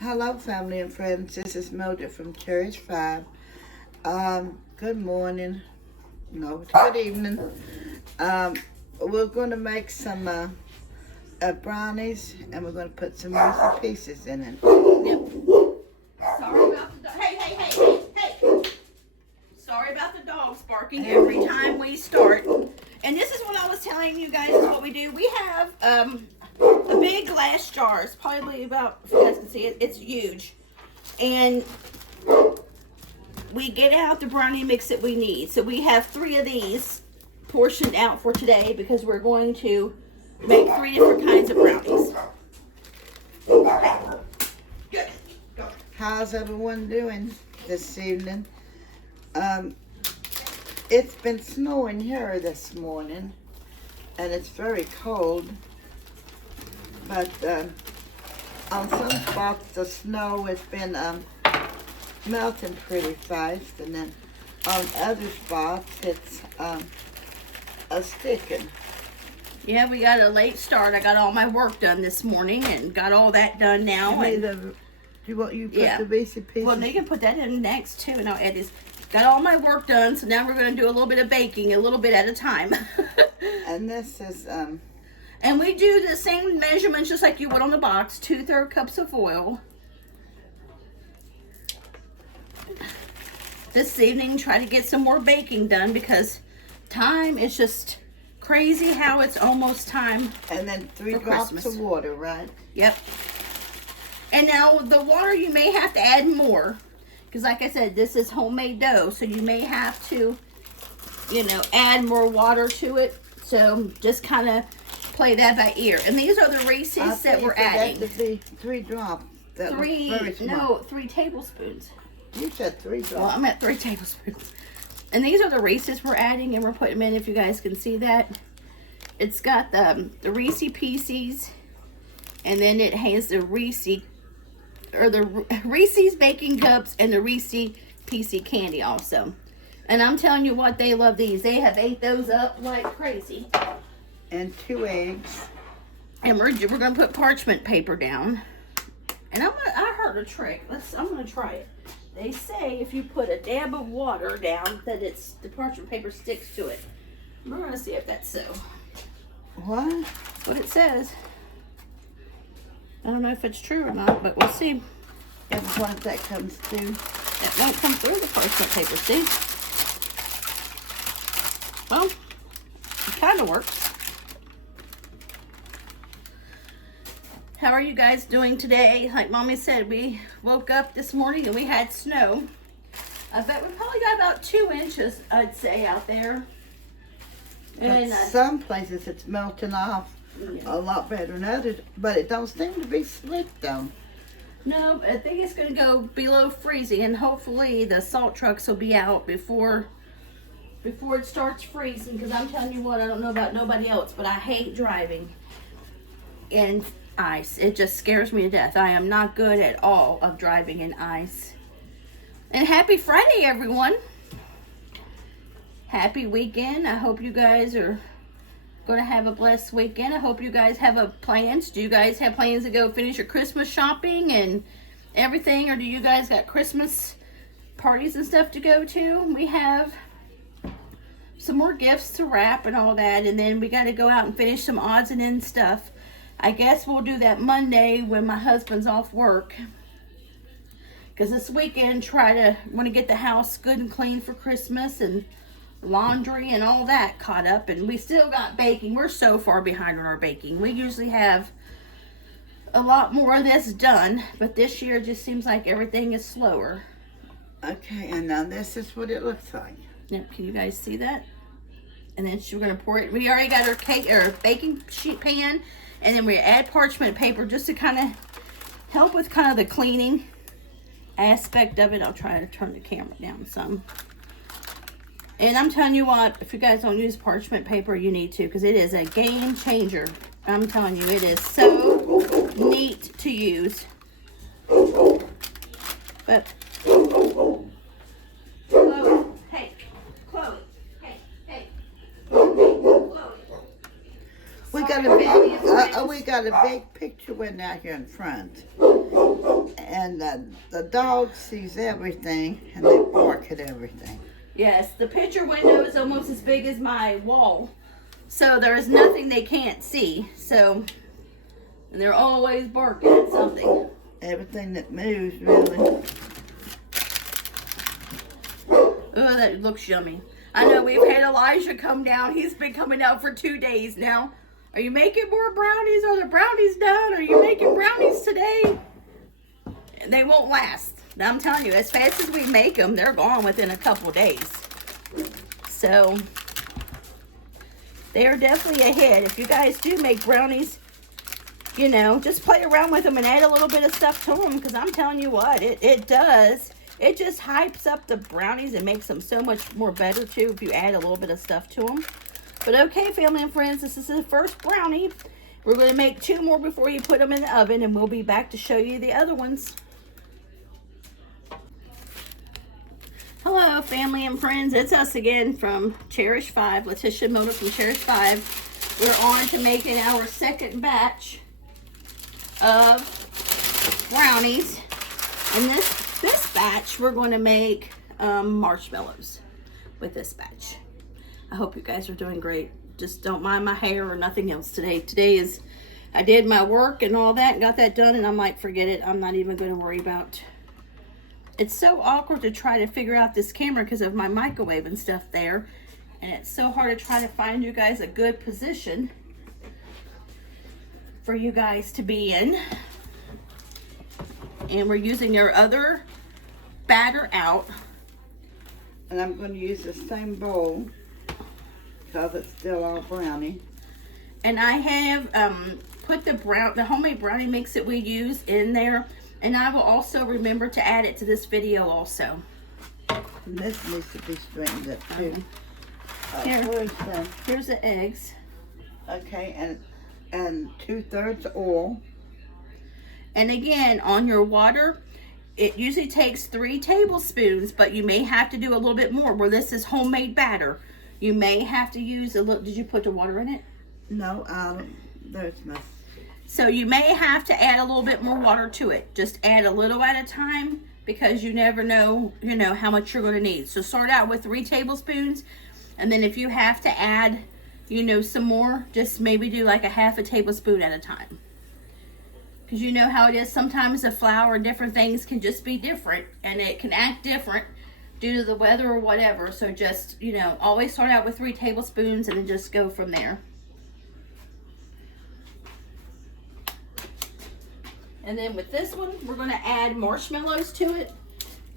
Hello, family and friends. This is Mildred from Cherished 5. Good morning. No, good evening. We're going to make some brownies, and we're going to put some Reese's Pieces in it. Yep. Sorry about the hey. Sorry about the dogs barking every time we start. And this is what I was telling you guys is what we do. We have a big glass jar. It's probably about, if you guys can see it, it's huge. And we get out the brownie mix that we need. So we have 3 of these portioned out for today because we're going to make 3 different kinds of brownies. Good. Go. How's everyone doing this evening? It's been snowing here this morning, and it's very cold. But on some spots, the snow has been melting pretty fast, and then on other spots, it's sticking. Yeah, we got a late start. I got all my work done this morning and got all that done now. Do you want you put the Reese's Pieces? Well, you can put that in next too, and I'll add this. Got all my work done, so now we're going to do a little bit of baking, a little bit at a time. And this is and we do the same measurements just like you would on the box. 2/3 cups of oil. This evening, try to get some more baking done because time is just crazy how it's almost time. And then 3 drops Christmas. of water, right? Yep. And now the water, you may have to add more. Because like I said, this is homemade dough. So you may have to, add more water to it. So just kind of play that by ear. And these are the Reese's that we're adding. That to be 3 drops. That 3 tablespoons. You said 3 drops. Well, I'm at 3 tablespoons. And these are the Reese's we're adding, and we're putting them in, if you guys can see that. It's got the Reese's Pieces, and then it has the Reese's baking cups and the Reese's Pieces candy also. And I'm telling you what, they love these. They have ate those up like crazy. And 2 eggs. And we're gonna put parchment paper down. And I heard a trick. I'm gonna try it. They say if you put a dab of water down, that the parchment paper sticks to it. We're gonna see if that's so. What? That's what it says. I don't know if it's true or not, but we'll see. And what if that comes through? It won't come through the parchment paper, see? Well, it kind of works. How are you guys doing today? Like Mommy said, we woke up this morning and we had snow. I bet we probably got about 2 inches, I'd say, out there. And some places it's melting off a lot better than others, but it don't seem to be slick though. No, I think it's going to go below freezing, and hopefully the salt trucks will be out before it starts freezing, because I'm telling you what, I don't know about nobody else, but I hate driving in ice. It just scares me to death. I am not good at all of driving in ice. And happy Friday, everyone. Happy weekend. I hope you guys are going to have a blessed weekend. I hope you guys have plans. Do you guys have plans to go finish your Christmas shopping and everything? Or do you guys got Christmas parties and stuff to go to? We have some more gifts to wrap and all that. And then we got to go out and finish some odds and ends stuff. I guess we'll do that Monday when my husband's off work. Because this weekend, want to get the house good and clean for Christmas and laundry and all that caught up. And we still got baking. We're so far behind on our baking. We usually have a lot more of this done, but this year just seems like everything is slower. Okay, and now this is what it looks like. Yep, can you guys see that? And then we're going to pour it. We already got our baking sheet pan, and then we add parchment paper just to kind of help with kind of the cleaning aspect of it. I'll try to turn the camera down some. And I'm telling you what, if you guys don't use parchment paper, you need to, because it is a game changer. I'm telling you, it is so neat to use. But Chloe, hey, Chloe, hey, Chloe. We got a big picture window out here in front, And the dog sees everything, and they bark at everything. Yes, the picture window is almost as big as my wall. So there is nothing they can't see. So, and they're always barking at something. Everything that moves, really. Oh, that looks yummy. I know we've had Elijah come down. He's been coming out for 2 days now. Are you making more brownies? Are the brownies done? Are you making brownies today? They won't last. I'm telling you, as fast as we make them, they're gone within a couple days. So, they're definitely ahead. If you guys do make brownies, you know, just play around with them and add a little bit of stuff to them. Because I'm telling you what, it does. It just hypes up the brownies and makes them so much more better, too, if you add a little bit of stuff to them. But okay, family and friends, this is the first brownie. We're going to make 2 more before you put them in the oven, and we'll be back to show you the other ones. Hello, family and friends. It's us again from Cherished 5. Letitia, Mildred from Cherished 5. We're on to making our second batch of brownies. And this batch, we're going to make marshmallows with this batch. I hope you guys are doing great. Just don't mind my hair or nothing else today. Today is, I did my work and all that, and got that done, and I'm like, forget it. I'm not even going to worry about. It's so awkward to try to figure out this camera because of my microwave and stuff there. And it's so hard to try to find you guys a good position for you guys to be in. And we're using our other batter out. And I'm going to use the same bowl because it's still all brownie. And I have put the homemade brownie mix that we use in there. And I will also remember to add it to this video also. And this needs to be straightened up too. Here's the eggs. Okay, and 2/3 oil. And again, on your water, it usually takes 3 tablespoons, but you may have to do a little bit more. Where this is homemade batter, you may have to use a little. Did you put the water in it? No, there's my. So you may have to add a little bit more water to it. Just add a little at a time because you never know, you know, how much you're going to need. So start out with 3 tablespoons. And then if you have to add, you know, some more, just maybe do like a half a tablespoon at a time. Because you know how it is. Sometimes the flour and different things can just be different. And it can act different due to the weather or whatever. So just, you know, always start out with 3 tablespoons and then just go from there. And then with this one, we're going to add marshmallows to it.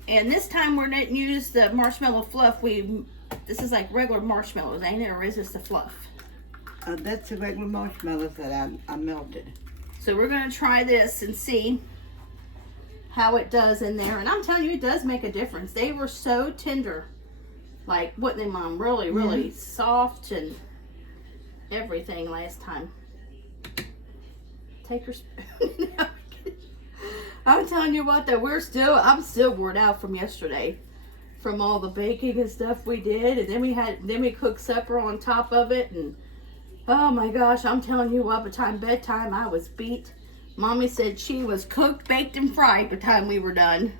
And this time we're going to use the marshmallow fluff. This is like regular marshmallows, ain't it? Or is this the fluff? That's the regular marshmallows that I melted. So we're going to try this and see how it does in there. And I'm telling you, it does make a difference. They were so tender. Like, wasn't they, Mom? Really, really soft and everything last time. Take your spoon. I'm telling you what, though, I'm still worn out from yesterday, from all the baking and stuff we did, and then we cooked supper on top of it, and oh my gosh, I'm telling you what, by the time bedtime, I was beat. Mommy said she was cooked, baked, and fried by the time we were done.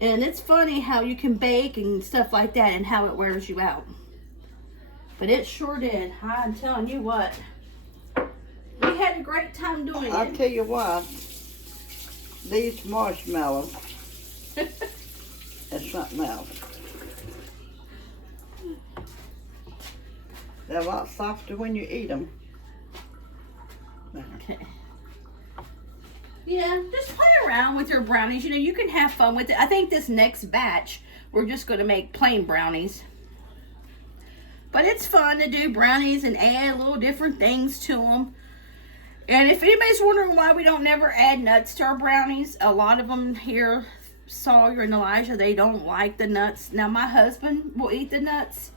And it's funny how you can bake and stuff like that, and how it wears you out. But it sure did. I'm telling you what. We had a great time doing it. I'll tell you what, these marshmallows is something else. They're a lot softer when you eat them. Okay. Yeah, just play around with your brownies. You know, you can have fun with it. I think this next batch, we're just going to make plain brownies. But it's fun to do brownies and add little different things to them. And if anybody's wondering why we don't never add nuts to our brownies, a lot of them here, Sawyer and Elijah, they don't like the nuts. Now, my husband will eat the nuts,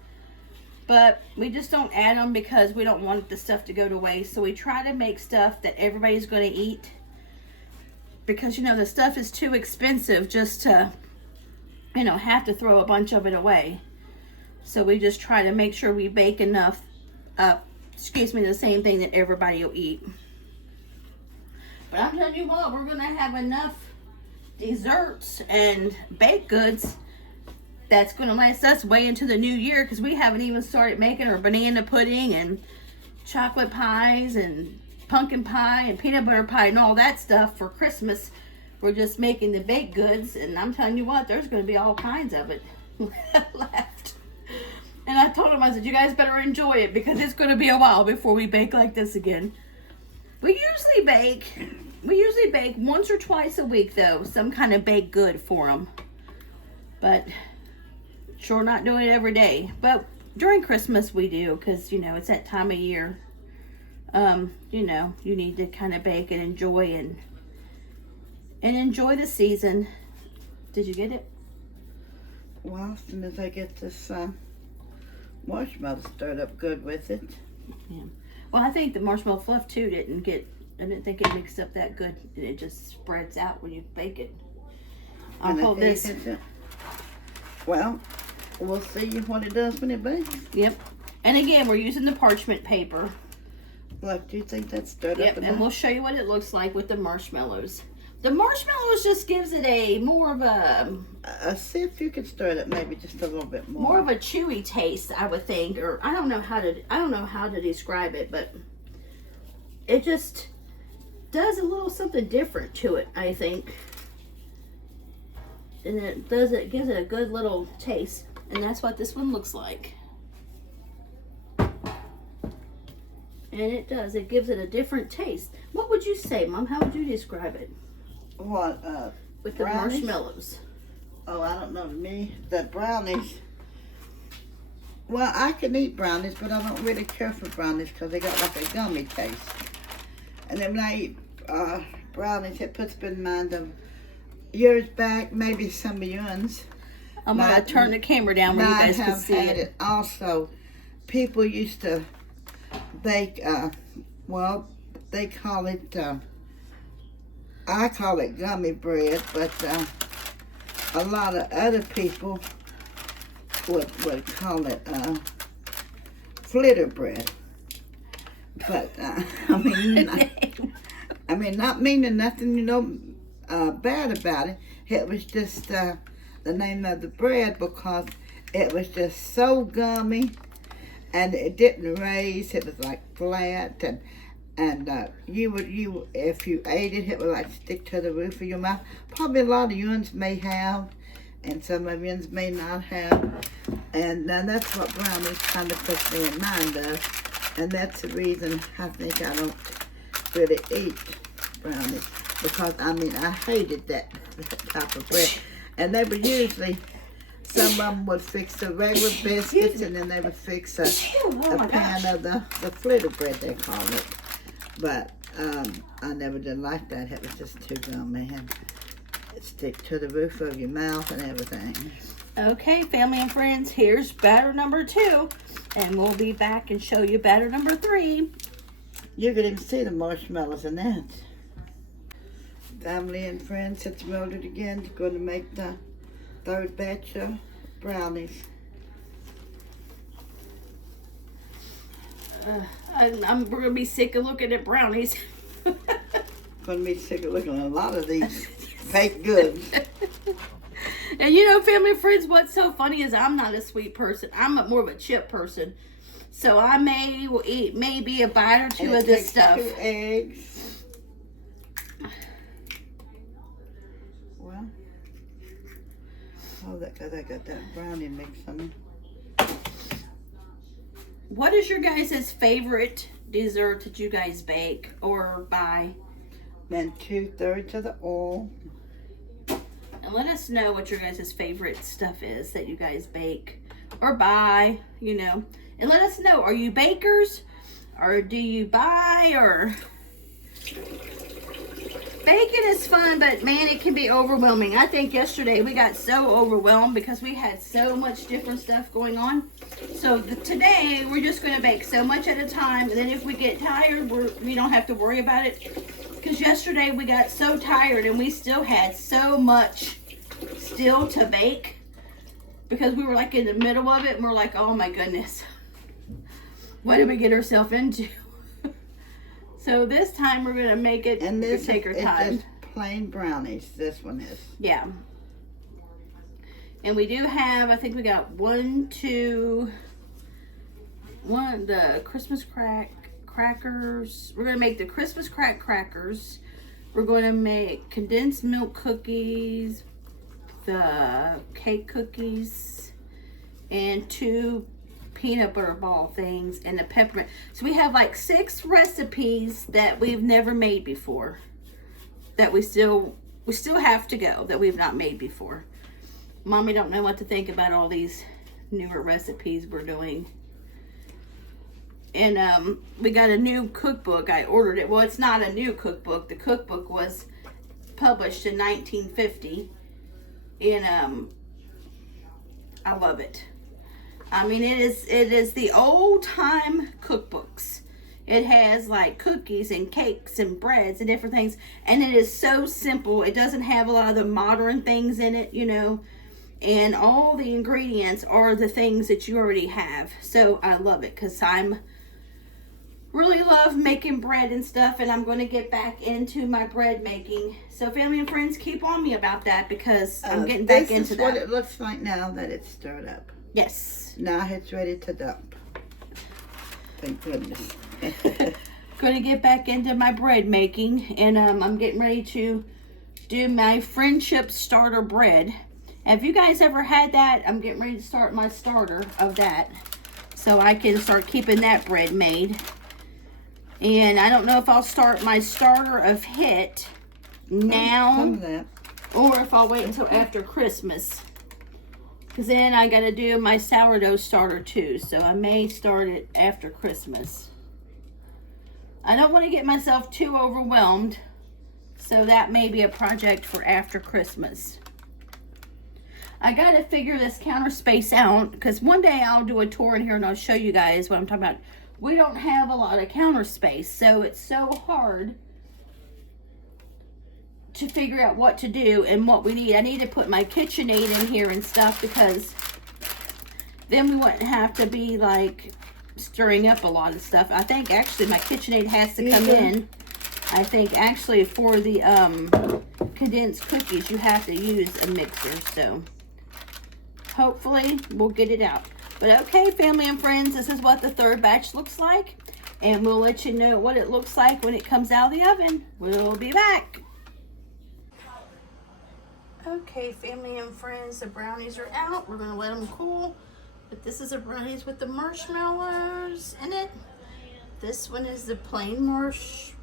but we just don't add them because we don't want the stuff to go to waste. So we try to make stuff that everybody's going to eat because, you know, the stuff is too expensive just to, you know, have to throw a bunch of it away. So we just try to make sure we bake enough, the same thing that everybody will eat. But I'm telling you what, we're going to have enough desserts and baked goods that's going to last us way into the new year, because we haven't even started making our banana pudding and chocolate pies and pumpkin pie and peanut butter pie and all that stuff for Christmas. We're just making the baked goods, and I'm telling you what, there's going to be all kinds of it left. And I told him, I said, you guys better enjoy it, because it's going to be a while before we bake like this again. We usually bake once or twice a week, though, some kind of baked good for them. But sure, not doing it every day. But during Christmas we do, because, you know, it's that time of year. You know, you need to kind of bake and enjoy enjoy the season. Did you get it? Well, as soon as I get this marshmallow stirred up good with it. Yeah. Well, I think the marshmallow fluff too I didn't think it mixed up that good. It just spreads out when you bake it. I'll hold this. Well, we'll see what it does when it bakes. Yep. And again, we're using the parchment paper. Look, do you think that's stirred up Yep, enough? and we'll show you what it looks like with the marshmallows. The marshmallows just gives it a more of a see if you could stir it up maybe just a little bit more. more of a chewy taste, I would think, or I don't know how to describe it, but it just does a little something different to it, I think. And it gives it a good little taste, and that's what this one looks like. And it does. It gives it a different taste. What would you say, Mom? How would you describe it? What, with the brownies? marshmallows? Oh, I don't know. To me, the brownies. Well, I can eat brownies, but I don't really care for brownies because they got like a gummy taste. And then when I eat brownies, it puts me in mind of years back, maybe some of yours. I'm going to turn the camera down where you guys can see it. Also, people used to bake, well, they call it, I call it gummy bread, but a lot of other people would call it flitter bread. But, I mean, not meaning nothing, you know, bad about it. It was just the name of the bread because it was just so gummy and it didn't raise. It was like flat, and you if you ate it, it would like stick to the roof of your mouth. Probably a lot of yours may have, and some of yours may not have. And that's what brownies kind of puts me in mind of, and that's the reason I think I don't really eat brownies, because I mean I hated that type of bread. And they would usually, some of them would fix the regular biscuits, and then they would fix a pan of the flitter bread, they call it. But I never did like that. It was just too gummy, and it stick to the roof of your mouth and everything. Okay, family and friends, here's batter number 2, and we'll be back and show you batter number 3. You can even see the marshmallows in that. Family and friends, it's Mildred again. Going to make the third batch of brownies. We're gonna be sick of looking at brownies. Going to be sick of looking at a lot of these baked goods. And you know, family and friends, what's so funny is I'm not a sweet person. I'm more of a chip person. So I will eat maybe a bite or two of this stuff. 2 eggs. Well, oh, because I got that brownie mix on it. What is your guys' favorite dessert that you guys bake or buy? Then 2/3 of the oil. And let us know what your guys' favorite stuff is that you guys bake or buy, you know. And let us know, are you bakers? Or do you buy? Or baking is fun, but man, it can be overwhelming. I think yesterday we got so overwhelmed because we had so much different stuff going on. So today we're just going to bake so much at a time, and then if we get tired, we don't have to worry about it. Because yesterday we got so tired and we still had so much still to bake, because we were like in the middle of it and we're like, oh my goodness, what did we get ourselves into? So this time we're gonna make it And this take our is time. just plain brownies. This one is. Yeah. And we do have, I think we got the Christmas crackers. We're gonna make the Christmas crackers. We're gonna make condensed milk cookies, the cake cookies, and 2 peanut butter ball things, and a peppermint. So we have like 6 recipes that we've never made before, that we still have to go, that we've not made before. Mommy don't know what to think about all these newer recipes we're doing. And we got a new cookbook. I ordered it. Well, it's not a new cookbook. The cookbook was published in 1950. And I love it. I mean, it is the old time cookbooks. It has like cookies and cakes and breads and different things. And it is so simple. It doesn't have a lot of the modern things in it, you know. And all the ingredients are the things that you already have. So I love it because I'm really love making bread and stuff. And I'm going to get back into my bread making. So family and friends, keep on me about that because I'm getting back into that. This is what it looks like now that it's stirred up. Yes. Now it's ready to dump. Thank goodness. Going to get back into my bread making, and I'm getting ready to do my friendship starter bread. Have you guys ever had that? I'm getting ready to start my starter of that, so I can start keeping that bread made. And I don't know if I'll start my starter of HIT now, Some of that. or if I'll wait until after Christmas. Because then I got to do my sourdough starter too. So I may start it after Christmas. I don't want to get myself too overwhelmed. So that may be a project for after Christmas. I got to figure this counter space out. Because one day I'll do a tour in here and I'll show you guys what I'm talking about. We don't have a lot of counter space. So it's so hard to figure out what to do and what we need. I need to put my KitchenAid in here and stuff because then we wouldn't have to be like stirring up a lot of stuff. I think actually my KitchenAid has to come in. I think actually for the condensed cookies you have to use a mixer, so hopefully we'll get it out. But okay, family and friends, this is what the third batch looks like, and we'll let you know what it looks like when it comes out of the oven. We'll be back. Okay, family and friends, the brownies are out. We're going to let them cool. But this is the brownies with the marshmallows in it. This one is the plain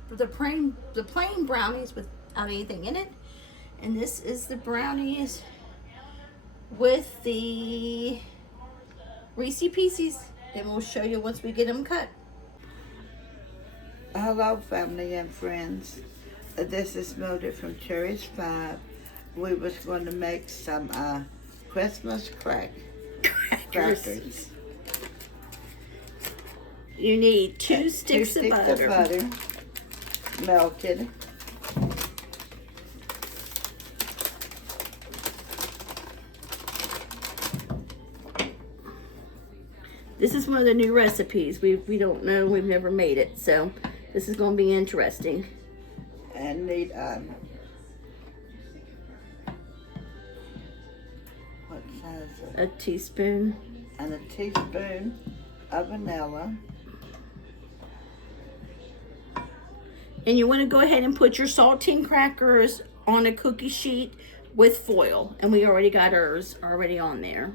plain brownies without anything in it. And this is the brownies with the Reese Pieces. And we'll show you once we get them cut. Hello, family and friends. This is Mildred from Cherished 5. We was going to make some Christmas crackers. You need 2 sticks of butter. Melted. This is one of the new recipes. We don't know. We've never made it. So this is going to be interesting. And need what size? A teaspoon. And a teaspoon of vanilla. And you want to go ahead and put your saltine crackers on a cookie sheet with foil. And we already got ours already on there.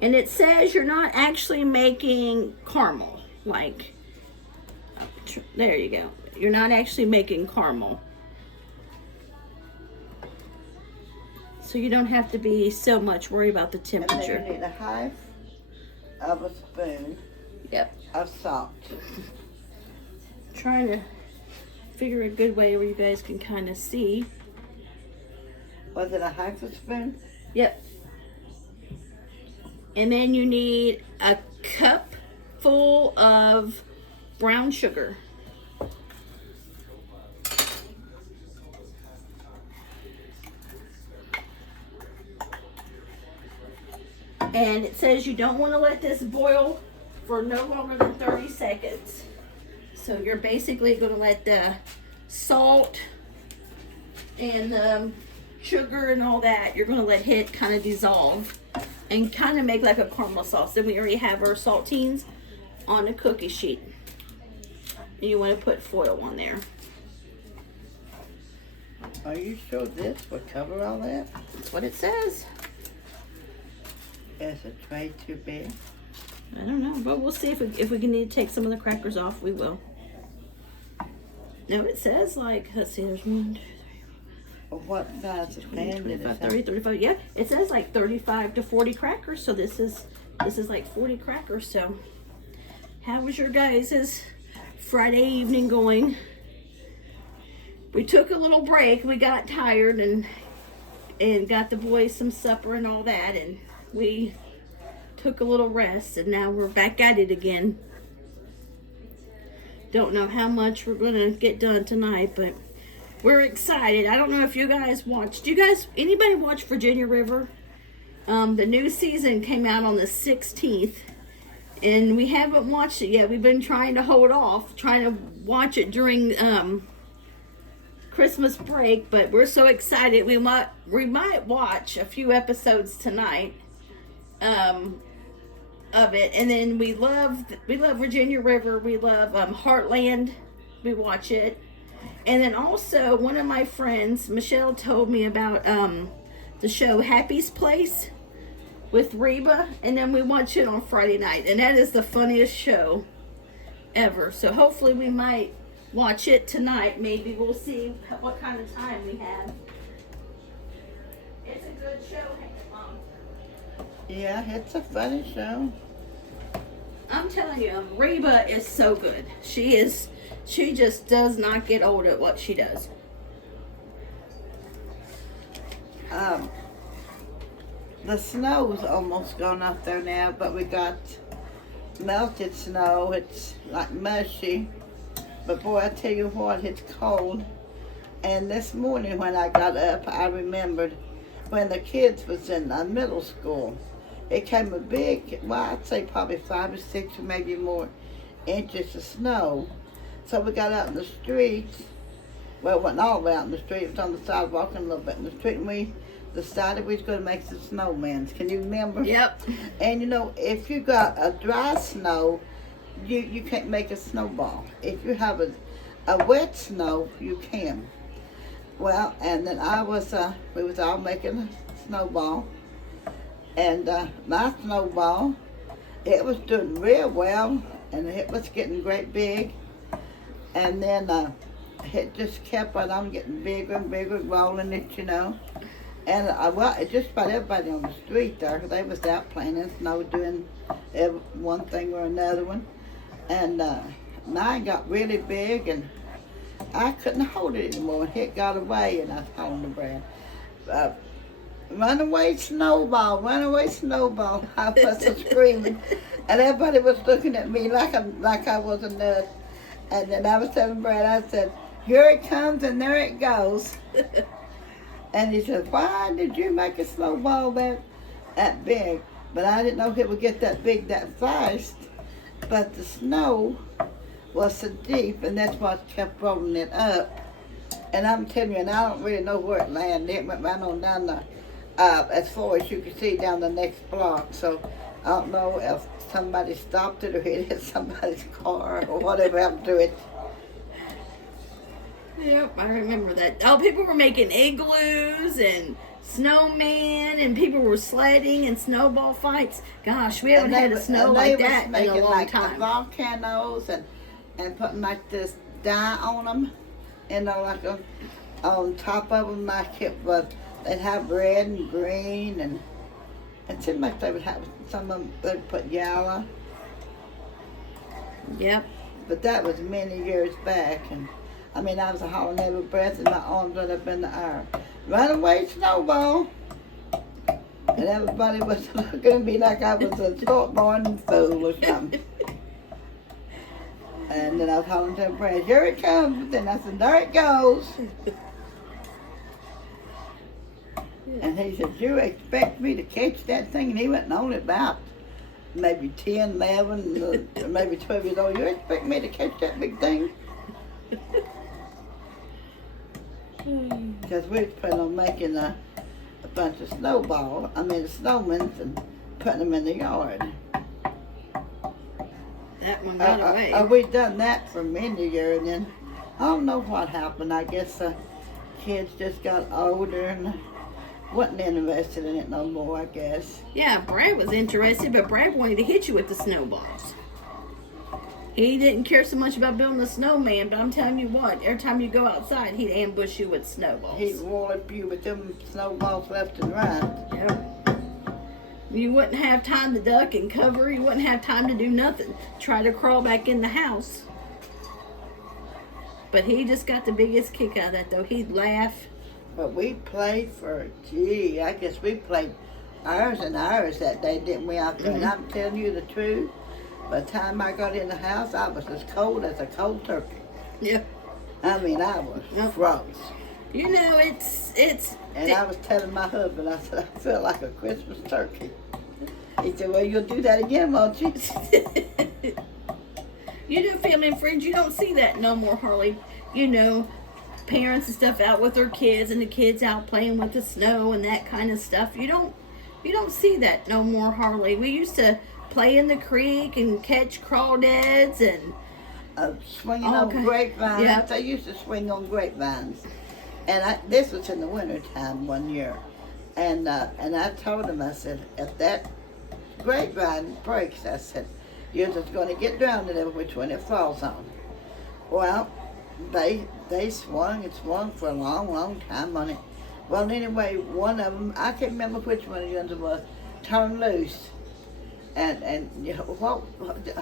And it says you're not actually making caramel. Like, there you go. You're not actually making caramel. So you don't have to be so much worried about the temperature. And then you need a half of a spoon of salt. Trying to figure a good way where you guys can kind of see. Was it a half a spoon? Yep. And then you need a cup full of brown sugar. And it says you don't want to let this boil for no longer than 30 seconds. So you're basically going to let the salt and the sugar and all that, you're going to let it kind of dissolve and kind of make like a caramel sauce. Then we already have our saltines on the cookie sheet. And you want to put foil on there. Are you sure this will cover all that? That's what it says. Is the tray too big? I don't know, but we'll see if we can need to take some of the crackers off. We will. No, it says like, let's see, there's 1, 2, 3, What size of pan did 25, it 30, 35. Yeah, it says like 35 to 40 crackers. So this is like 40 crackers. So how was your guys' Friday evening going? We took a little break. We got tired and got the boys some supper and all that, and we took a little rest, and now we're back at it again. Don't know how much we're gonna get done tonight, but we're excited. I don't know if you guys watched. Anybody watch Virginia River? The new season came out on the 16th, and we haven't watched it yet. We've been trying to hold off, trying to watch it during Christmas break, but we're so excited. We might watch a few episodes tonight of it, and then we love Virginia River. We love Heartland. We watch it. And then also, one of my friends, Michelle, told me about the show Happy's Place with Reba, and then we watch it on Friday night, and that is the funniest show ever. So hopefully we might watch it tonight. Maybe we'll see what kind of time we have. It's a good show, Mom. Yeah, it's a funny show. I'm telling you, Reba is so good. She just does not get old at what she does. The snow's almost gone up there now, but we got melted snow. It's like mushy. But boy, I tell you what, it's cold. And this morning when I got up, I remembered when the kids was in middle school, it came a big, well, I'd say probably 5 or 6 or maybe more inches of snow. So we got out in the street. Well, it wasn't all the way out in the street. It was on the sidewalk and a little bit in the street. And we decided we was going to make some snowmen. Can you remember? Yep. And you know, if you got a dry snow, you can't make a snowball. If you have a wet snow, you can. Well, and then we was all making a snowball. And my snowball, it was doing real well, and it was getting great big. And then it just kept on getting bigger and bigger, rolling it, you know. And well, just about everybody on the street there, they was out playing in snow, doing one thing or another one. And mine got really big, and I couldn't hold it anymore. And it got away, and I was calling the Brad. Runaway snowball, runaway snowball. I was screaming. And everybody was looking at me like I was a nut. And then I was telling Brad, I said, here it comes and there it goes. And he said, why did you make a snowball that big? But I didn't know it would get that big that fast. But the snow was so deep, and that's what kept rolling it up. And I'm telling you, and I don't really know where it landed. It went right on down the, as far as you could see down the next block. So I don't know if somebody stopped it or it hit somebody's car or whatever happened to it. Yep, I remember that. Oh, people were making igloos and snowmen, and people were sledding and snowball fights. Gosh, we haven't had a snow like that in a long time. Volcanoes and putting like this dye on them, you know, like on top of them, like it was. They'd have red and green, and it seemed like they would have some of them. They'd put yellow. Yep. But that was many years back, and I mean, I was hauling every breath, and my arms went up in the air. Runaway snowball. And everybody was looking at me like I was a short-born fool or something. And then I was holding to Brad, here it comes. And I said, there it goes. And he said, you expect me to catch that thing? And he went only about maybe 10, 11, maybe 12 years old. You expect me to catch that big thing? Because we was planning on making a bunch of snowmen, and putting them in the yard. That one got away. We done that for many years, and then I don't know what happened. I guess the kids just got older and wasn't interested in it no more, I guess. Yeah, Brad was interested, but Brad wanted to hit you with the snowballs. He didn't care so much about building a snowman, but I'm telling you what, every time you go outside, he'd ambush you with snowballs. He'd wallop you with them snowballs left and right. Yep. You wouldn't have time to duck and cover. You wouldn't have time to do nothing. Try to crawl back in the house. But he just got the biggest kick out of that, though. He'd laugh. But we played I guess we played hours and hours that day, didn't we, out there? Mm-hmm. And I'm telling you the truth, by the time I got in the house, I was as cold as a cold turkey. Yep. I mean, I was froze. You know, it's... And I was telling my husband, I said, I feel like a Christmas turkey. He said, well, you'll do that again, won't you? You know, family and friends, you don't see that no more, Harley. You know, parents and stuff out with their kids and the kids out playing with the snow and that kind of stuff. You don't see that no more, Harley. We used to play in the creek and catch crawdads and... swinging on grapevines. Yep. I used to swing on grapevines. And this was in the wintertime one year. And I told him, I said, if that grapevine breaks, I said, you're just going to get drowned in it, which one it falls on. Well, they swung and swung for a long, long time on it. Well, anyway, one of them, I can't remember which one of the was, turned loose. And you know, what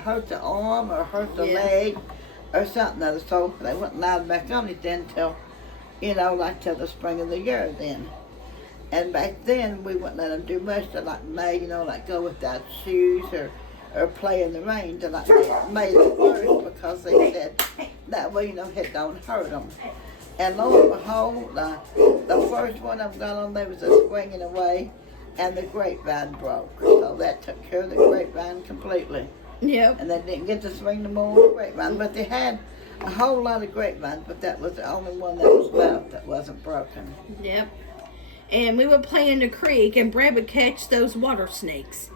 hurt the arm or hurt the leg or something other. So they wouldn't allow back on it then till, you know, like till the spring of the year then. And back then we wouldn't let them do much to like May, you know, like go without shoes or play in the rain to like May the 1st, because they said that way, you know, it don't hurt them. And lo and behold, the first one of them got on, they was just swinging away, and the grapevine broke. So that took care of the grapevine completely. Yep. And they didn't get to swing no more on the grapevine, but they had a whole lot of grapevines, but that was the only one that was left that wasn't broken. Yep. And we would play in the creek, and Brad would catch those water snakes.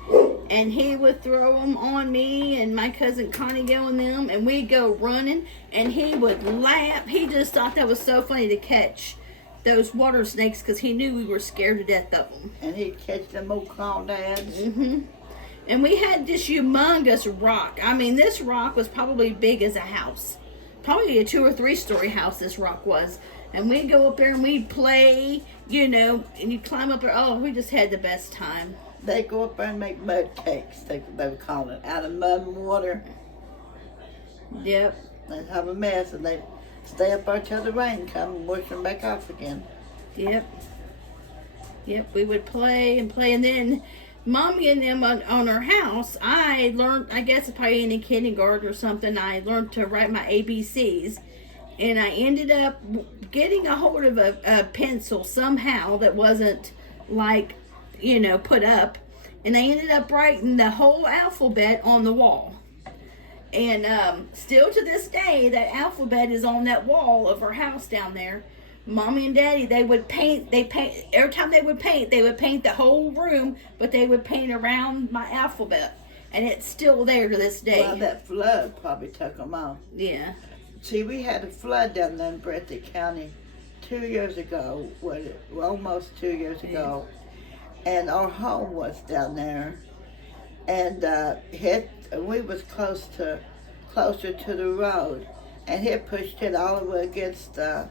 And he would throw them on me and my cousin Connie and them, and we'd go running, and he would laugh. He just thought that was so funny to catch those water snakes because he knew we were scared to death of them. And he'd catch them old crawdads. Mm-hmm. And we had this humongous rock. I mean, this rock was probably big as a house. Probably a 2 or 3 story house this rock was. And we'd go up there and we'd play, you know, and you'd climb up there. Oh, we just had the best time. They go up there and make mud cakes, they would call it, out of mud and water. Yep. They'd have a mess, and they'd stay up there till the rain come and wash them back off again. Yep. Yep, we would play, and then Mommy and them on our house, I learned, I guess probably in kindergarten or something, I learned to write my ABCs. And I ended up getting a hold of a pencil somehow that wasn't like, you know, put up. And I ended up writing the whole alphabet on the wall. And still to this day, that alphabet is on that wall of our house down there. Mommy and Daddy, they would paint, every time they would paint the whole room, but they would paint around my alphabet. And it's still there to this day. Well, that flood probably took them off. Yeah. See, we had a flood down there in Breathitt County 2 years ago, almost 2 years ago, and our home was down there, and we was closer to the road, and it pushed it all the way against the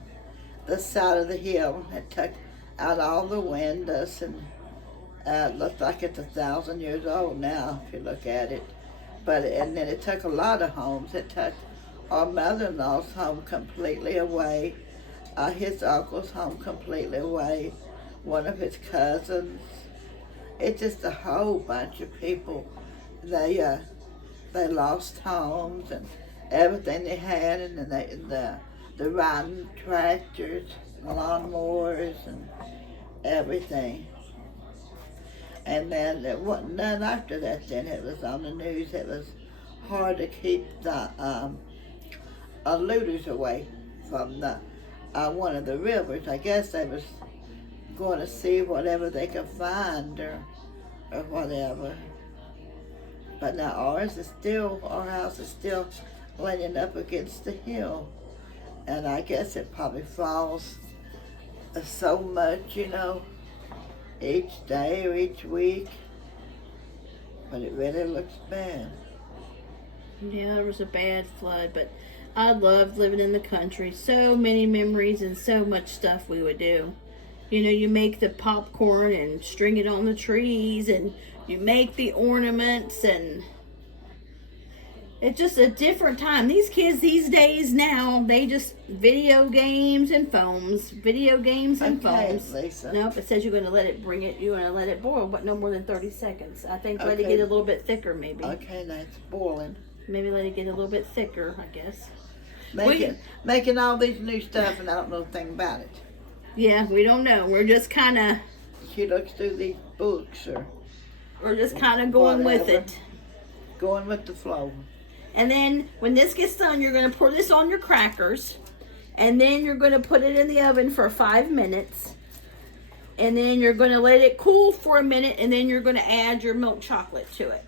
side of the hill. It took out all the windows, and it looked like it's 1,000 years old now if you look at it. And then it took a lot of homes. It took our mother-in-law's home completely away, his uncle's home completely away, one of his cousins. It's just a whole bunch of people. They lost homes and everything they had, and then the riding tractors, lawnmowers, and everything. And then there wasn't none after that. Then it was on the news. It was hard to keep the looters away from the one of the rivers. I guess they was going to see whatever they could find or whatever. But now our house is still laying up against the hill. And I guess it probably falls so much, each day or each week. But it really looks bad. Yeah, there was a bad flood, but I loved living in the country. So many memories and so much stuff we would do. You make the popcorn and string it on the trees, and you make the ornaments, and it's just a different time. These kids these days now, they just video games and phones. Video games and phones. Lisa. Nope, it says you're going to let it boil, but no more than 30 seconds. I think let it Okay. get a little bit thicker, maybe. Okay, now it's boiling. Maybe let it get a little bit thicker, I guess. Making all these new stuff, and I don't know a thing about it. Yeah, we don't know. We're just kind of... She looks through these books or... We're just kind of going with whatever. it. Going with the flow. And then when this gets done, you're going to pour this on your crackers. And then you're going to put it in the oven for 5 minutes. And then you're going to let it cool for a minute. And then you're going to add your milk chocolate to it.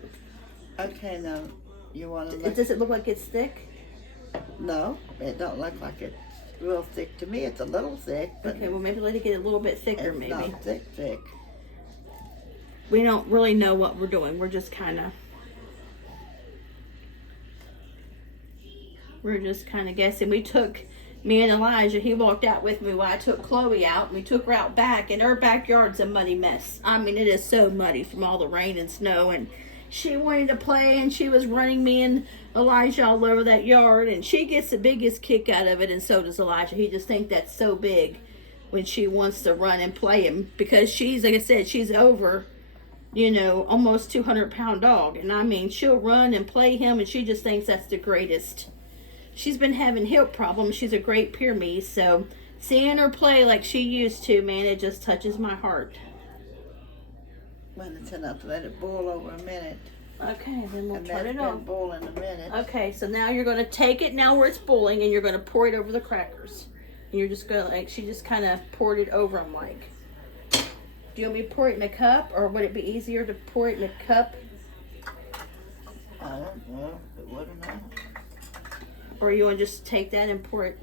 Okay, now, you want to... Does it look like it's thick? No, it don't look like it's real thick to me. It's a little thick, but Okay, well, maybe let it get a little bit thicker, it's maybe. not thick. We don't really know what we're doing. We're just kind of guessing. Me and Elijah, he walked out with me while I took Chloe out, and we took her out back, and her backyard's a muddy mess. I mean, it is so muddy from all the rain and snow, and she wanted to play, and she was running me and Elijah all over that yard, and she gets the biggest kick out of it, and so does Elijah. He just thinks that's so big when she wants to run and play him, because she's, like I said, she's over, almost 200-pound dog, and I mean, she'll run and play him, and she just thinks that's the greatest. She's been having hip problems. She's a great Pyrenees, so seeing her play like she used to, man, it just touches my heart. Well, it's enough to let it boil over a minute. Okay, then we'll And turn that's it been on. boiling a minute. Okay, so now you're going to take it now where it's boiling, and you're going to pour it over the crackers. And you're just going to, she just kind of poured it over them like. Do you want me to pour it in a cup, or would it be easier to pour it in a cup? I don't know. It wouldn't matter. Or you want to just take that and pour it?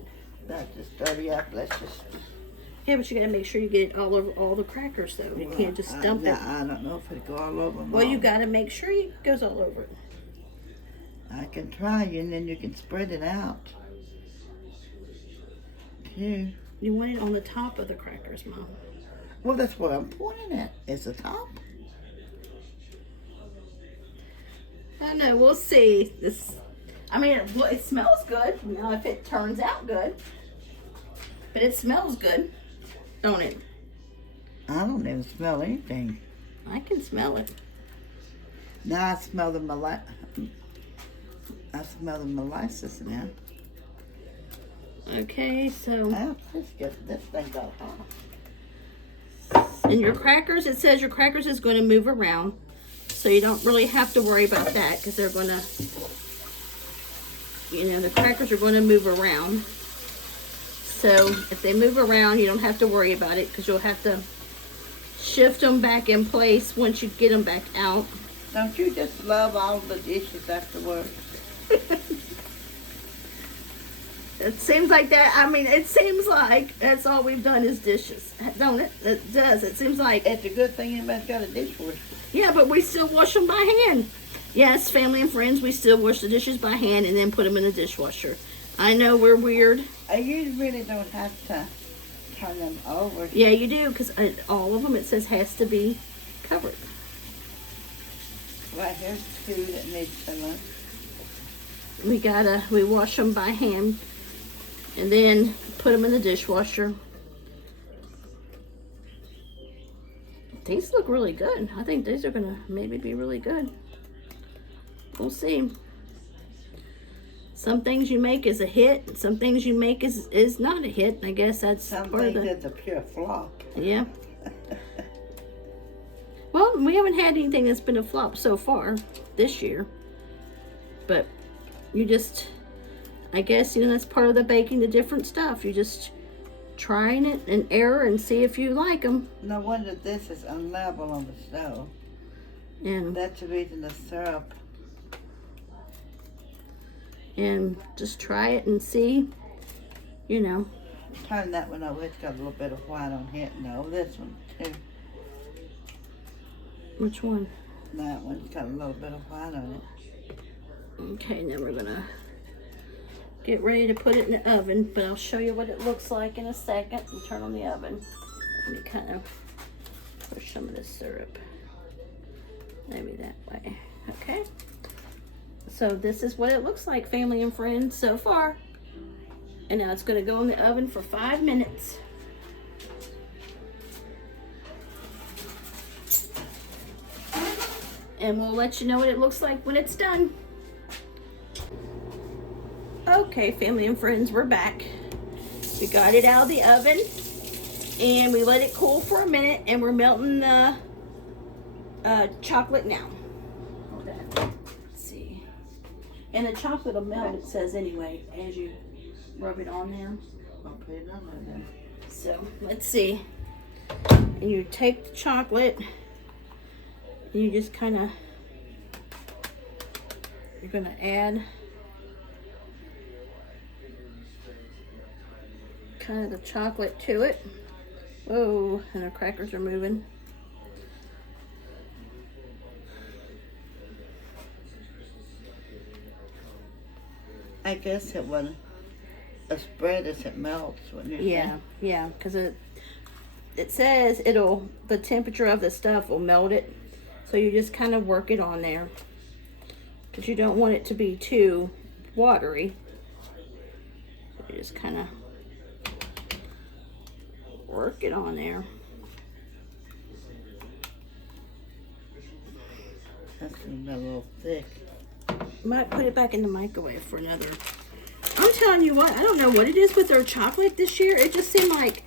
That's just dirty up. Let's just... Yeah, but you got to make sure you get it all over all the crackers, though. You can't just dump it. I don't know if it'll go all over them. Well, you got to make sure it goes all over it. I can try you, and then you can spread it out. Okay. You want it on the top of the crackers, Mom. Well, that's what I'm pointing at. Is the top. I know. We'll see. It smells good. Now, if it turns out good. But it smells good, don't it? I don't even smell anything. I can smell it. Now I smell the molasses now. Okay, so Now let's get this thing go off. in your crackers, it says your crackers is going to move around. So you don't really have to worry about that, because they're going to, the crackers are going to move around. So if they move around, you don't have to worry about it, because you'll have to shift them back in place once you get them back out. Don't you just love all the dishes afterwards? It seems like that. It seems like that's all we've done is dishes, don't it? It does. It seems like. It's a good thing anybody's got a dishwasher. Yeah, but we still wash them by hand. Yes, family and friends, we still wash the dishes by hand and then put them in the dishwasher. I know we're weird. You really don't have to turn them over. Yeah, you do, because all of them, it says, has to be covered. Right here's two that need filling. We wash them by hand and then put them in the dishwasher. These look really good. I think these are going to maybe be really good. We'll see. Some things you make is a hit. Some things you make is not a hit. I guess that's Some part of things the... it's a pure flop. Yeah. Well, we haven't had anything that's been a flop so far this year. But you just, I guess, you know, that's part of the baking, the different stuff. You just trying it and error and see if you like them. No wonder this is unlevel on the stove. And that's the reason the syrup. And just try it and see, you know. Turn that one over. It's got a little bit of white on it. No, this one too. Which one? That one's got a little bit of white on it. Okay, now we're gonna get ready to put it in the oven, but I'll show you what it looks like in a second and turn on the oven. Let me kind of push some of this syrup. Maybe that way. Okay. So this is what it looks like, family and friends, so far. And now it's gonna go in the oven for 5 minutes. And we'll let you know what it looks like when it's done. Okay, family and friends, we're back. We got it out of the oven and we let it cool for a minute, and we're melting the chocolate now. Hold on. Let's see. And the chocolate will melt, it says anyway, as you rub it on there. I'll put it on there then. So let's see. And you take the chocolate and you just kind of, you're gonna add kind of the chocolate to it. Whoa, and the crackers are moving. I guess it will spread as it melts, wouldn't it? Yeah, because it says the temperature of the stuff will melt it. So you just kind of work it on there, because you don't want it to be too watery. So you just kind of work it on there. That's gonna be a little thick. Might put it back in the microwave for another. I'm telling you what, I don't know what it is with their chocolate this year. It just seemed like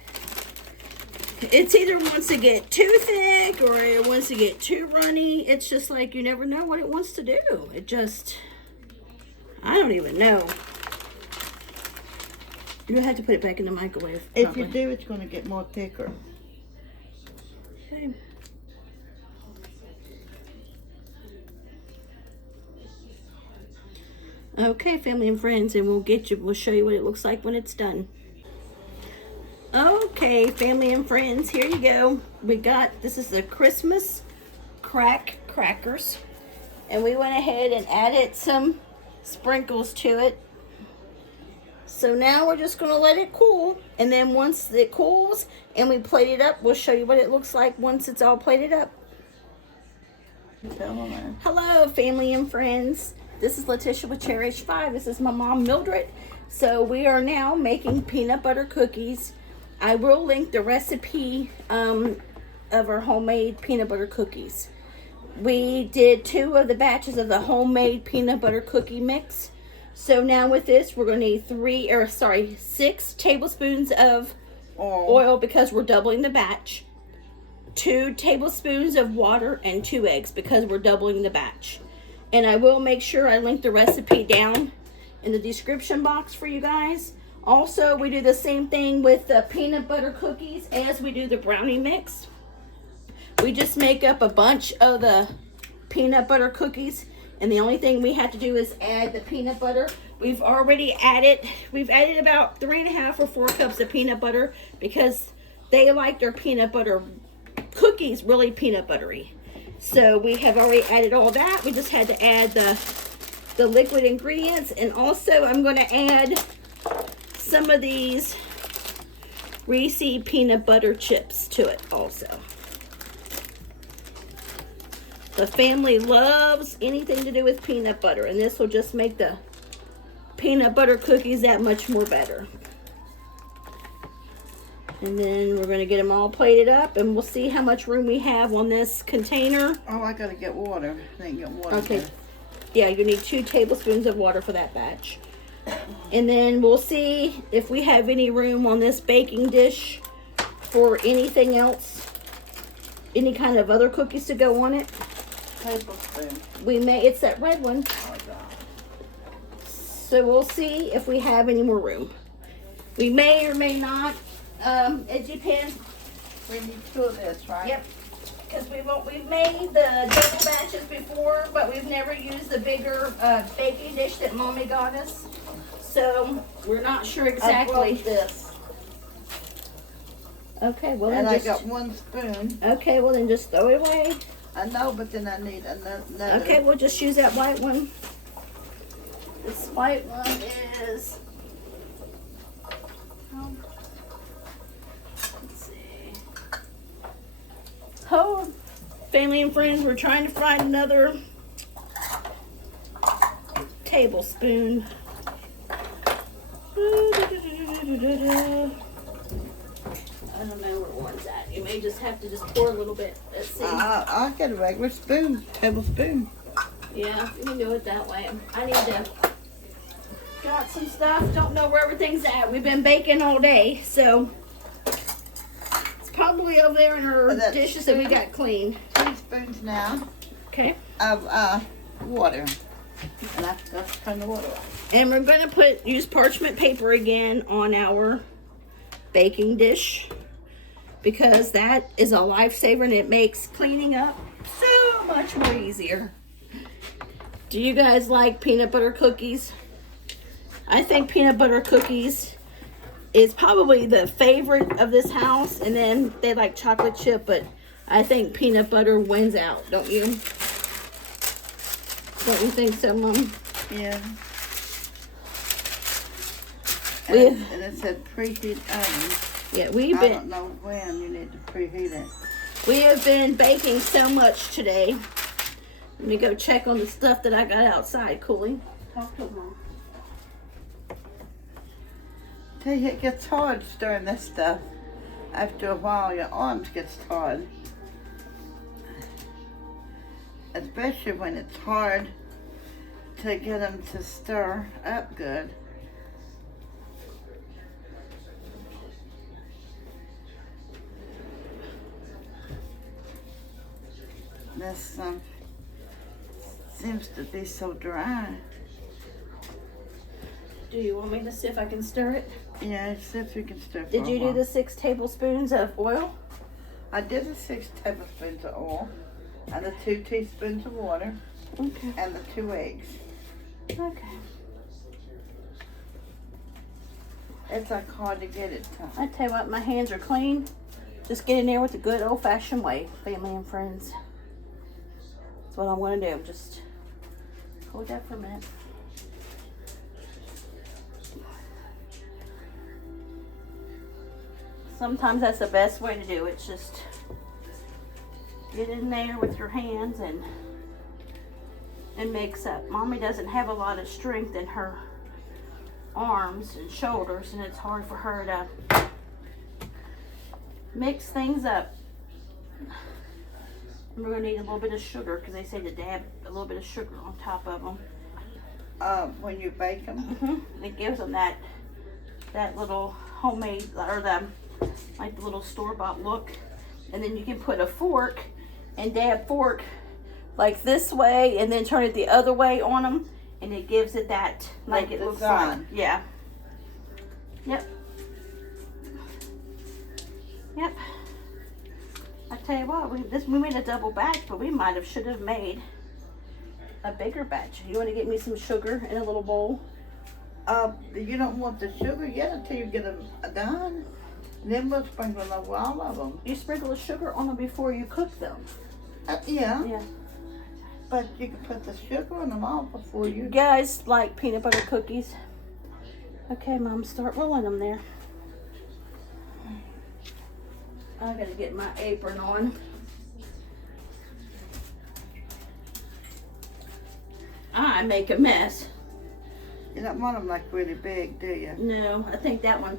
it's either wants to get too thick or it wants to get too runny. It's just like you never know what it wants to do. It just, I don't even know. You have to put it back in the microwave. If you do, it's going to get more thicker. Okay. Okay, family and friends, and we'll show you what it looks like when it's done. Okay, family and friends, here you go. This is the Christmas crackers, and we went ahead and added some sprinkles to it. So now we're just gonna let it cool, and then once it cools and we plate it up, we'll show you what it looks like once it's all plated up. Hello, family and friends. This is Letitia with Cherished 5. This is my mom, Mildred. So we are now making peanut butter cookies. I will link the recipe of our homemade peanut butter cookies. We did 2 of the batches of the homemade peanut butter cookie mix. So now with this, we're going to need 6 tablespoons of oil because we're doubling the batch. 2 tablespoons of water and 2 eggs because we're doubling the batch. And I will make sure I link the recipe down in the description box for you guys. Also, we do the same thing with the peanut butter cookies as we do the brownie mix. We just make up a bunch of the peanut butter cookies, and the only thing we have to do is add the peanut butter. We've added about 3.5 or 4 cups of peanut butter because they like their peanut butter cookies really peanut buttery. So we have already added all that. We just had to add the liquid ingredients, and also I'm going to add some of these Reese's peanut butter chips to it also. The family loves anything to do with peanut butter, and this will just make the peanut butter cookies that much more better. And then we're going to get them all plated up, and we'll see how much room we have on this container. Oh, I got to get water. I didn't get water. Okay. There. Yeah, you need 2 tablespoons of water for that batch. And then we'll see if we have any room on this baking dish for anything else. any kind of other cookies to go on it. Tablespoon. It's that red one. Oh, God. So we'll see if we have any more room. We may or may not. It depends. We need 2 of this, right? Yep. Because we've made the double batches before, but we've never used the bigger baking dish that Mommy got us. So we're not sure exactly. I broke this. Okay, well And then I got 1 spoon. Okay, well then just throw it away. I know, but then I need another. Okay, we'll just use that white one. This white one is. Let's see. Oh, family and friends, we're trying to find another tablespoon. I don't know where one's at. You may just have to just pour a little bit. Let's see. I'll get a regular spoon, tablespoon. Yeah, you can do it that way. I need to. Got some stuff. Don't know where everything's at. We've been baking all day, so it's probably over there in her dishes that we got clean. 2 spoons now. Okay. Of water. And I have to turn the water off. And we're gonna use parchment paper again on our baking dish because that is a lifesaver and it makes cleaning up so much more easier. Do you guys like peanut butter cookies? I think peanut butter cookies is probably the favorite of this house, and then they like chocolate chip, but I think peanut butter wins out, don't you? Don't you think so, Mom? Yeah. And it said preheat oven. Yeah, I don't know when you need to preheat it. We have been baking so much today. Let me go check on the stuff that I got outside cooling. Talk to Mom. Tell you, it gets hard stirring this stuff. After a while, your arms gets hard. Especially when it's hard to get them to stir up good. This seems to be so dry. Do you want me to see if I can stir it? Yeah, see if you can stir. Did you do the 6 tablespoons of oil? I did the 6 tablespoons of oil and the 2 teaspoons of water. Okay. And the 2 eggs. Okay. It's like hard to get it. I tell you what, my hands are clean. Just get in there with the good old-fashioned way, family and friends. That's what I'm going to do. Just hold that for a minute. Sometimes that's the best way to do it. Just get in there with your hands and mix up. Mommy doesn't have a lot of strength in her arms and shoulders, and it's hard for her to mix things up. We're going to need a little bit of sugar because they say to dab a little bit of sugar on top of them. When you bake them? Mm-hmm. It gives them that little homemade, or the little store-bought look. And then you can put a fork and dab fork like this way and then turn it the other way on them, and it gives it that, like it looks like. Yeah. Yep. Yep. I tell you what, we made a double batch, but we should have made a bigger batch. You want to get me some sugar in a little bowl? You don't want the sugar yet until you get them done. Then we'll sprinkle over all of them. You sprinkle the sugar on them before you cook them. Yeah. Yeah. But you can put the sugar on them all before you. You guys like peanut butter cookies? Okay, Mom, start rolling them there. I gotta get my apron on. I make a mess. You don't want them like really big, do you? No, I think that one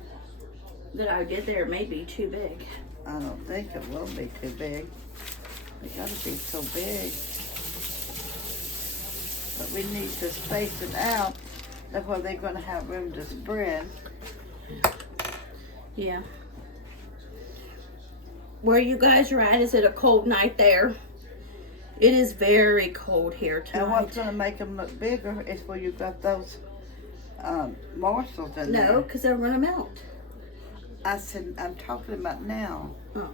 that I did there may be too big. I don't think it will be too big. They gotta be so big. But we need to space it out. That's why they're gonna have room to spread. Yeah. where you guys are at, is it a cold night there? It is very cold here tonight. And what's going to make them look bigger is where you got those morsels in there. No, because they'll run them out. I said, I'm talking about now. Oh.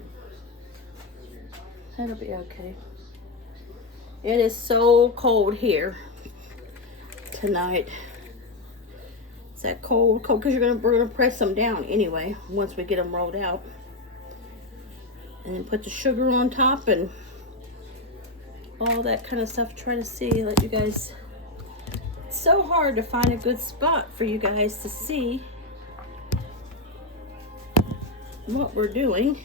That'll be okay. It is so cold here tonight. It's that cold, because we're gonna press them down anyway once we get them rolled out, and then put the sugar on top and all that kind of stuff. Try to see, let you guys. It's so hard to find a good spot for you guys to see what we're doing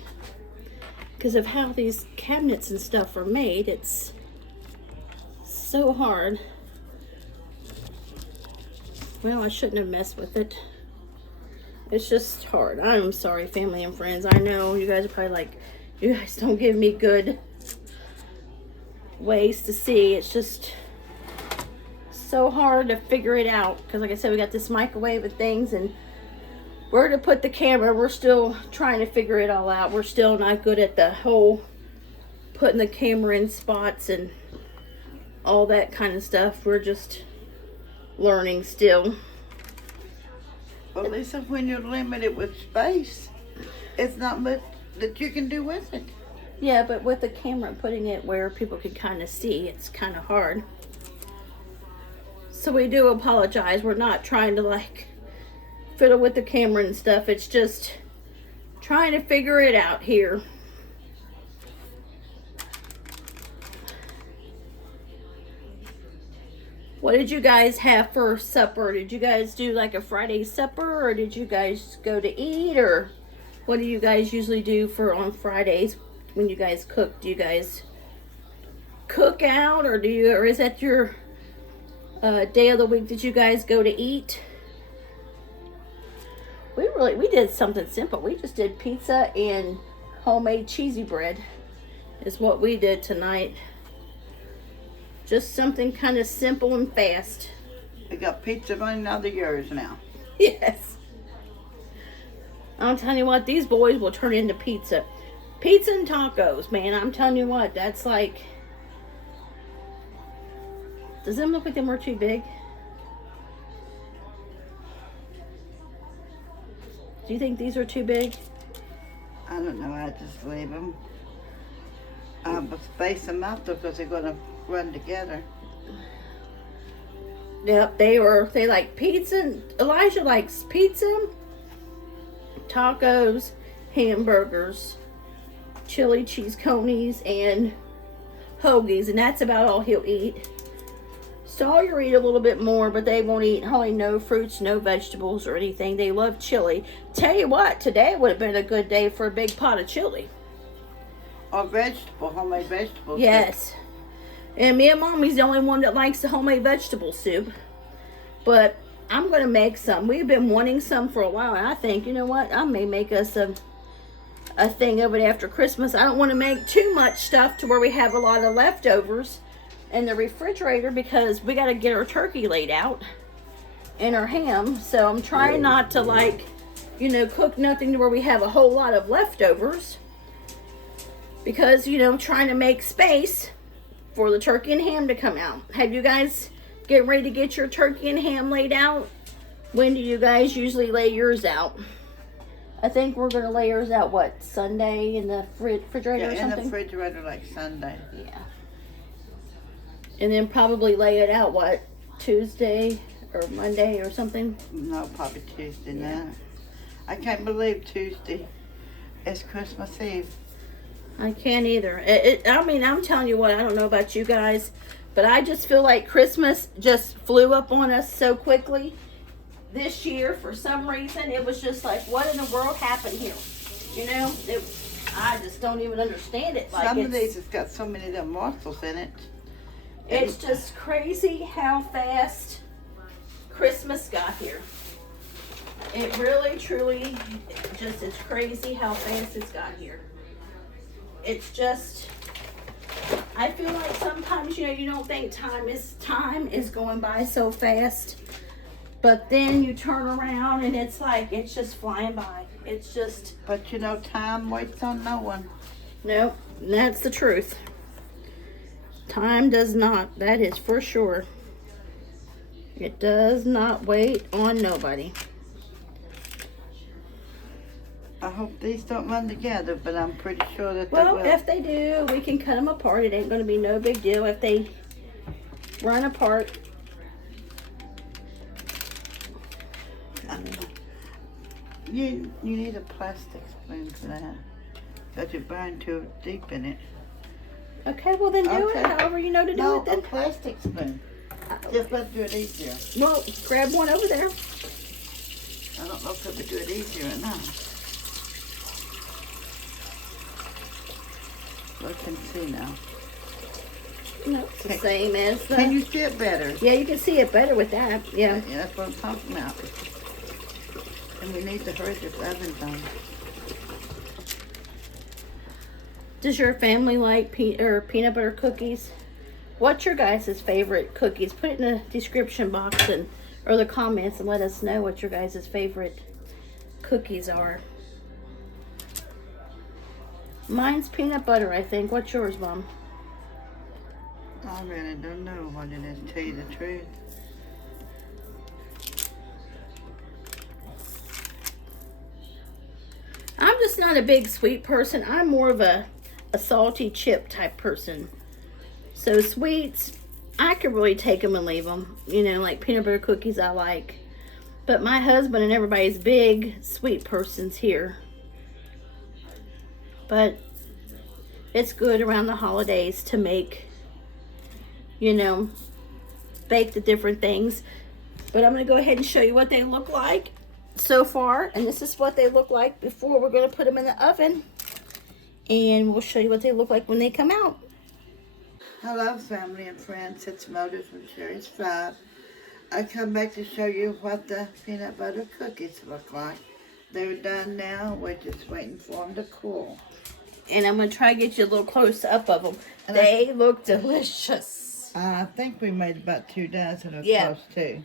because of how these cabinets and stuff are made. It's so hard. Well, I shouldn't have messed with it. It's just hard. I'm sorry, family and friends. I know you guys are probably like, you guys don't give me good ways to see. It's just so hard to figure it out. Because like I said, we got this microwave and things, and where to put the camera, we're still trying to figure it all out. We're still not good at the whole putting the camera in spots and all that kind of stuff. We're just learning still. Well, Lisa, when you're limited with space, it's not much that you can do with it. Yeah, but with the camera, putting it where people can kind of see, it's kind of hard. So we do apologize. We're not trying to like fiddle with the camera and stuff. It's just trying to figure it out here. What did you guys have for supper? Did you guys do like a Friday supper, or did you guys go to eat, or what do you guys usually do for on Fridays when you guys cook? Do you guys cook out, or is that your day of the week that you guys go to eat? We did something simple. We just did pizza and homemade cheesy bread is what we did tonight. Just something kind of simple and fast. We got pizza running out of yours now. Yes. I'm telling you what, these boys will turn into pizza. Pizza and tacos, man. I'm telling you what, that's like... Does them look like them were too big? Do you think these are too big? I don't know. I just leave them. But space them out though, because they're going to run together. Yep, they like pizza. Elijah likes pizza, tacos, hamburgers, chili cheese conies, and hoagies, and that's about all he'll eat. Sawyer eat a little bit more, but they won't eat hardly no fruits, no vegetables or anything. They love chili. Tell you what, today would have been a good day for a big pot of chili. Or homemade vegetables. Yes. And me and Mommy's the only one that likes the homemade vegetable soup. But I'm going to make some. We've been wanting some for a while, and I think, you know what, I may make us a thing of it after Christmas. I don't want to make too much stuff to where we have a lot of leftovers in the refrigerator, because we got to get our turkey laid out and our ham. So I'm trying not to, like, you know, cook nothing to where we have a whole lot of leftovers, because, you know, trying to make space for the turkey and ham to come out. Have you guys get ready to get your turkey and ham laid out? When do you guys usually lay yours out? I think we're going to lay yours out, what, Sunday in the refrigerator or something? Yeah, in the refrigerator like Sunday. Yeah. And then probably lay it out, what, Tuesday or Monday or something? No, probably Tuesday night. I can't believe Tuesday is Christmas Eve. I can't either. I mean, I'm telling you what, I don't know about you guys, but I just feel like Christmas just flew up on us so quickly this year. For some reason, it was just like, what in the world happened here? You know, I just don't even understand it. Like, some of these has got so many of them morsels in it. It's just crazy how fast Christmas got here. It really, truly, it's crazy how fast it's got here. It's just, I feel like sometimes, you know, you don't think time is going by so fast, but then you turn around and it's like, it's just flying by. It's just. But you know, time waits on no one. Nope, that's the truth. Time does not, that is for sure. It does not wait on nobody. I hope these don't run together, but I'm pretty sure that they Well, will. if they do, we can cut them apart. It ain't going to be no big deal if they run apart. You need a plastic spoon for that. Because you burn too deep in it. Okay, well then do Okay. it however you know to do No, it then. a plastic spoon. Just let do it easier. Well, grab one over there. I don't know if it would do it easier or not. Look and see now. No, it's the same as the... Can you see it better? Yeah, you can see it better with that. Yeah. Yeah, that's what I'm talking about. And we need to hurry this oven done. Does your family like peanut butter cookies? What's your guys' favorite cookies? Put it in the description box or the comments and let us know what your guys' favorite cookies are. Mine's peanut butter, I think. What's yours, Mom? I really don't know what it is, to tell you the truth. I'm just not a big sweet person. I'm more of a salty chip type person. So sweets, I could really take them and leave them. You know, like peanut butter cookies I like. But my husband and everybody's big sweet persons here. But it's good around the holidays to make, you know, bake the different things. But I'm going to go ahead and show you what they look like so far. And this is what they look like before we're going to put them in the oven. And we'll show you what they look like when they come out. Hello, family and friends. It's Mildred from Series 5. I come back to show you what the peanut butter cookies look like. They're done now. We're just waiting for them to cool. And I'm going to try to get you a little close up of them. And they look delicious. I think we made about 2 dozen of Yeah. close too.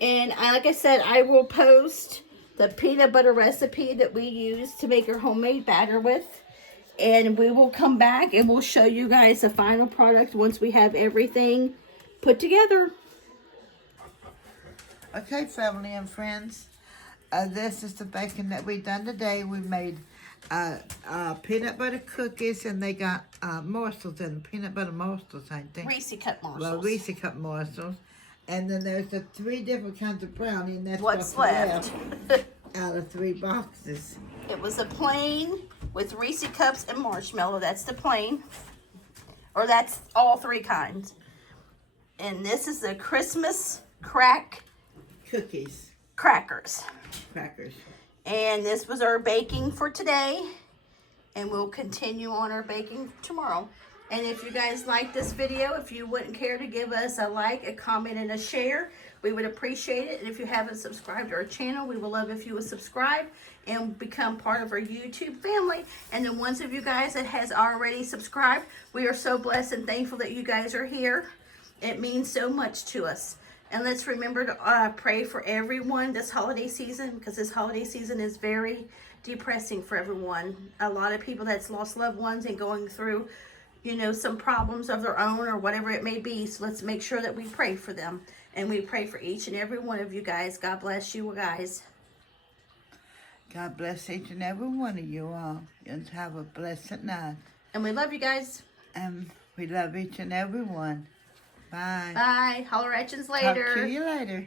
And like I said, I will post the peanut butter recipe that we use to make our homemade batter with. And we will come back and we'll show you guys the final product once we have everything put together. Okay, family and friends. This is the baking that we done today. We made peanut butter cookies, and they got morsels in peanut butter morsels, I think. Reese cup morsels. Well, Reese cup morsels. And then there's the 3 different kinds of brownie, and that's What's left? out of 3 boxes. It was a plain with Reese cups and marshmallow. That's the plain. Or that's all 3 kinds. And this is the Christmas Cookies. crackers. Crackers. And this was our baking for today. And we'll continue on our baking tomorrow. And if you guys like this video, if you wouldn't care to give us a like, a comment, and a share, we would appreciate it. And if you haven't subscribed to our channel, we would love if you would subscribe and become part of our YouTube family. And the ones of you guys that has already subscribed, we are so blessed and thankful that you guys are here. It means so much to us. And let's remember to pray for everyone this holiday season, because this holiday season is very depressing for everyone. A lot of people that's lost loved ones and going through, you know, some problems of their own or whatever it may be. So let's make sure that we pray for them. And we pray for each and every one of you guys. God bless you guys. God bless each and every one of you all. And have a blessed night. And we love you guys. And we love each and every one. Bye. Bye. Holler at you later. Talk to you later.